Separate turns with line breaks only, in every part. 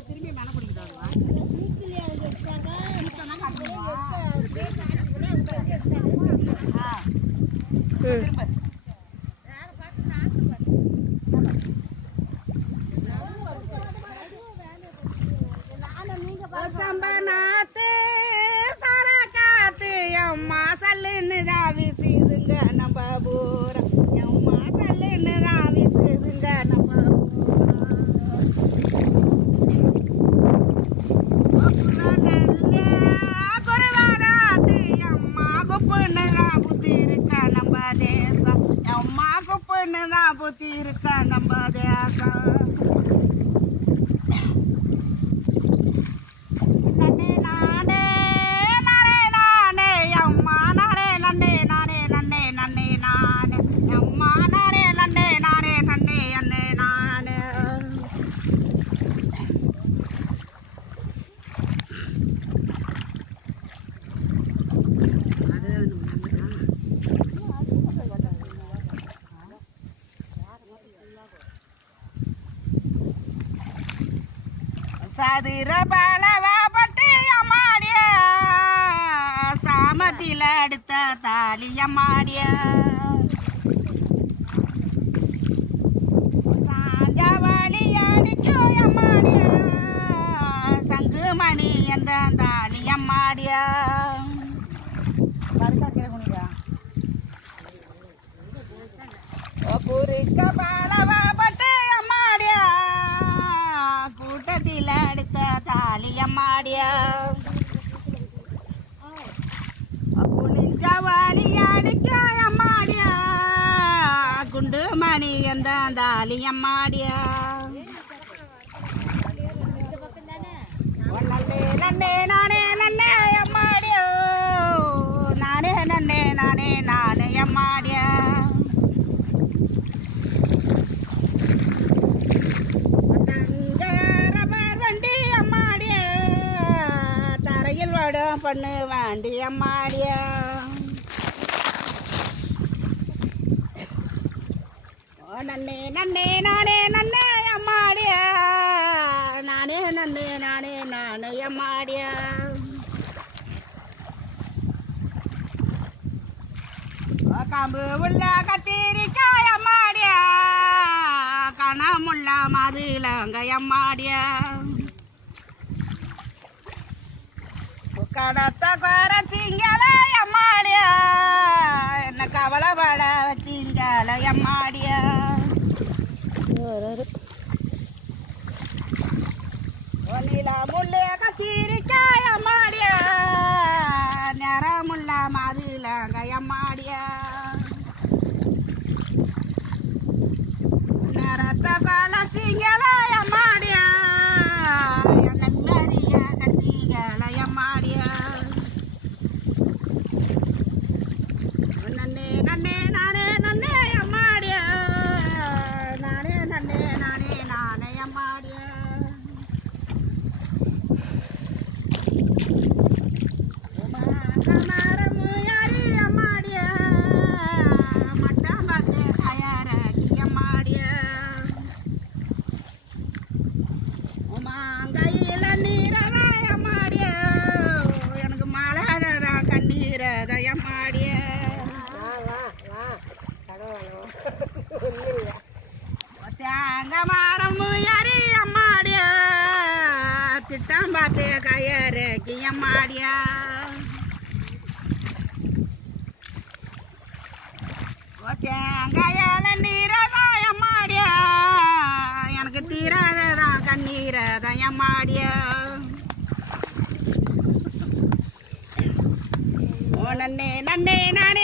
திரும்பி மன பிடிக்கிறாங்களா சம்பனாத்து சரக்காத்து அம்மா சல்லுன்னு தான் வீசுதுங்க நம்ம பூரா எம்மா சல்லுன்னு தான் வீசுதுங்க நம்ம குறைவாடாத்து எம்மா குப்புன்னு தான் புத்தி இருக்கா நம்ம தேசம் எம்மா கண்ணு தான் புத்தி இருக்க நம்பாதே தேசம் நன்னே நானே நானே நானே அம்மா நானே நன்னே நானே நன்னே நன்னே நானே அம்மா நானே நன்னே நானே நன்னே அன்னே நானே சதுர பலவா பட்டு அம்மாடிய. சாமத்தில அடுத்த தாலி அம்மாடிய. சாஞ்சாவளி அடிக்கும் அம்மாடிய. சங்குமணி எந்த தாலி அம்மாடிய. புரிக்க பலவா பட்டு அம்மாடியா கூட்டத்தில் அடுத்த தாலி அம்மாடியா வாலி அடிக்க குண்டு மணி எந்த தாலி அம்மாடியா நன்னே நன்னே நானே நன்னே அம்மாடியோ நானே நன்னே நானே நானே அம்மாடியா தங்கரபர் வண்டி அம்மாடிய தரையில் வடம் பண்ணு வேண்டிய மாடியா ஓ நன்னே நன்னே நானே நன்னே அம்மாடியா. நானே நன்னே நானே நானே அம்மாடியா. காம்பு உள்ள கத்திரிக்காய் அம்மாடியா. கணமுள்ள மதுலங்க அம்மாடிய கடத்த குறைச்சிங்கள அம்மாடிய என்ன கவலைப்பட வச்சிங்கள அம்மாடிய ஒன்னில முள்ளே கத்திரிக்காய் அம்மாடிய நிறமுள்ள மதுலங்க அம்மாடிய நேரத்தை பழச்சிங்களா அம்மாடியா நிம்மதியா கட்டிங்களா அம்மாடியா நன்னே நன்னே நானே நன்னே அம்மாடியா நானே நன்னே நானே நானே அம்மாடியா மரமு யாரு அம்மாடியா மட்டம் பார்த்து தயாராகி அம்மாடியா மாங்கையில நீரதாய மாடிய எனக்கு மலரதா கண்ணீரதய மாடிய தேங்க மரம் யாரி அம்மாடிய திட்டம் பார்த்து கயறக்கி அம்மாடியா தேங்காயால நீரதாய மாடியா எனக்கு தீராததான் கண்ணீரதான் எம்மாடியா ஓ நன்னே நன்னே நானே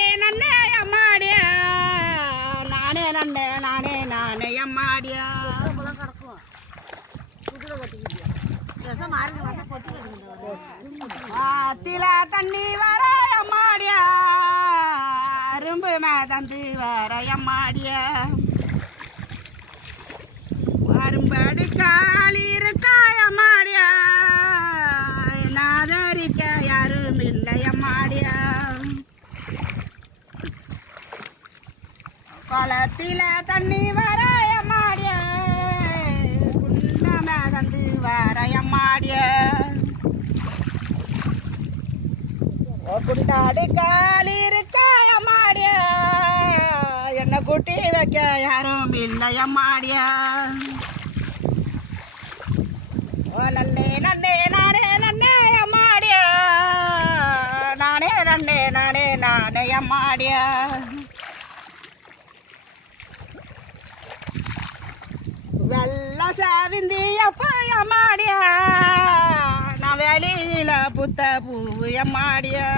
குண்டாடி காலி இருக்காய மாடியா என்ன குட்டி வைக்க யாரும் இல்லைய மாடியா ஓ நன்னே நன்னே நானே நன்னே மாடியா நானே நன்னே நானே நானே மாடியா வெள்ள சாவிந்திய பய வேலையில புத்த பூவு எம்மாடியா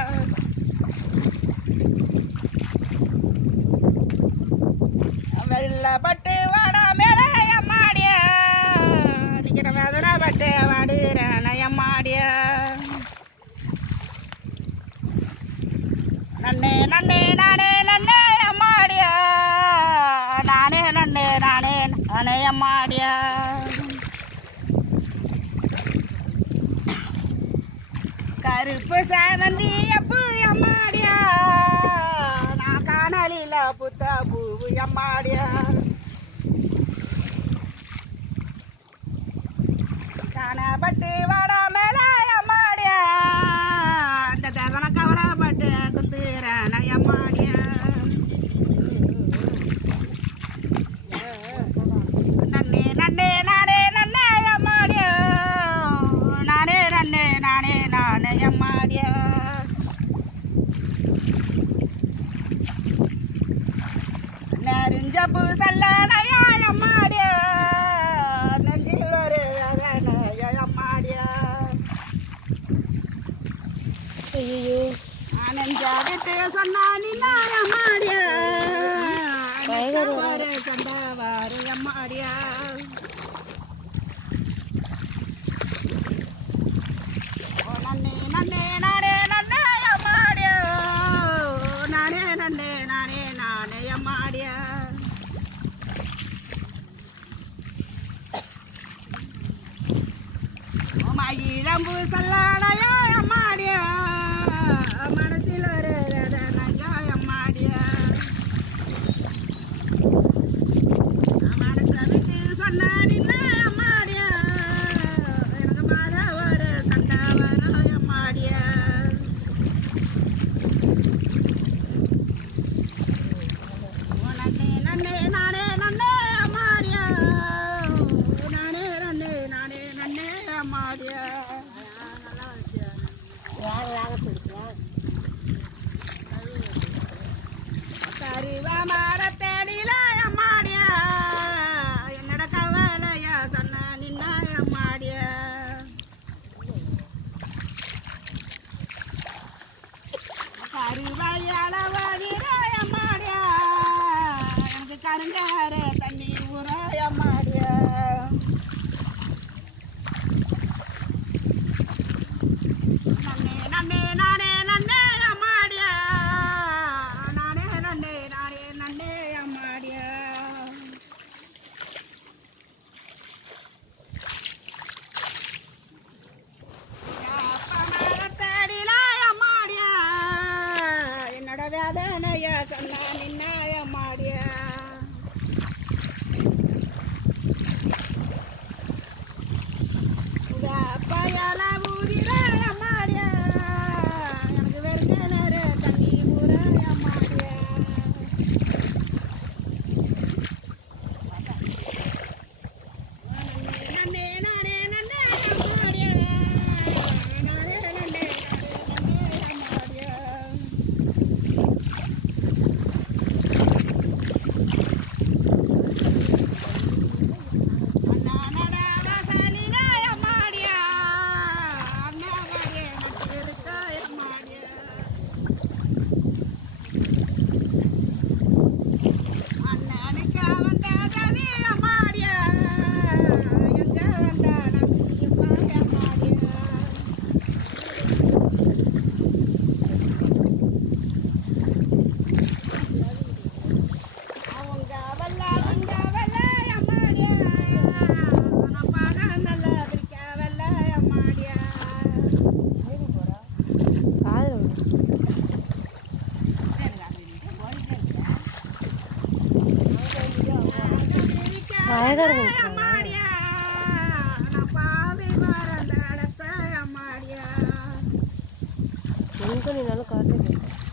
வெள்ளப்பட்டு வா கருப்பு சாமந்தி அப்பு அம்மாடியா? நான் காணலில புத்த பூவு அம்மாடியா? காணப்பட்டு
这
里来了搞
到这里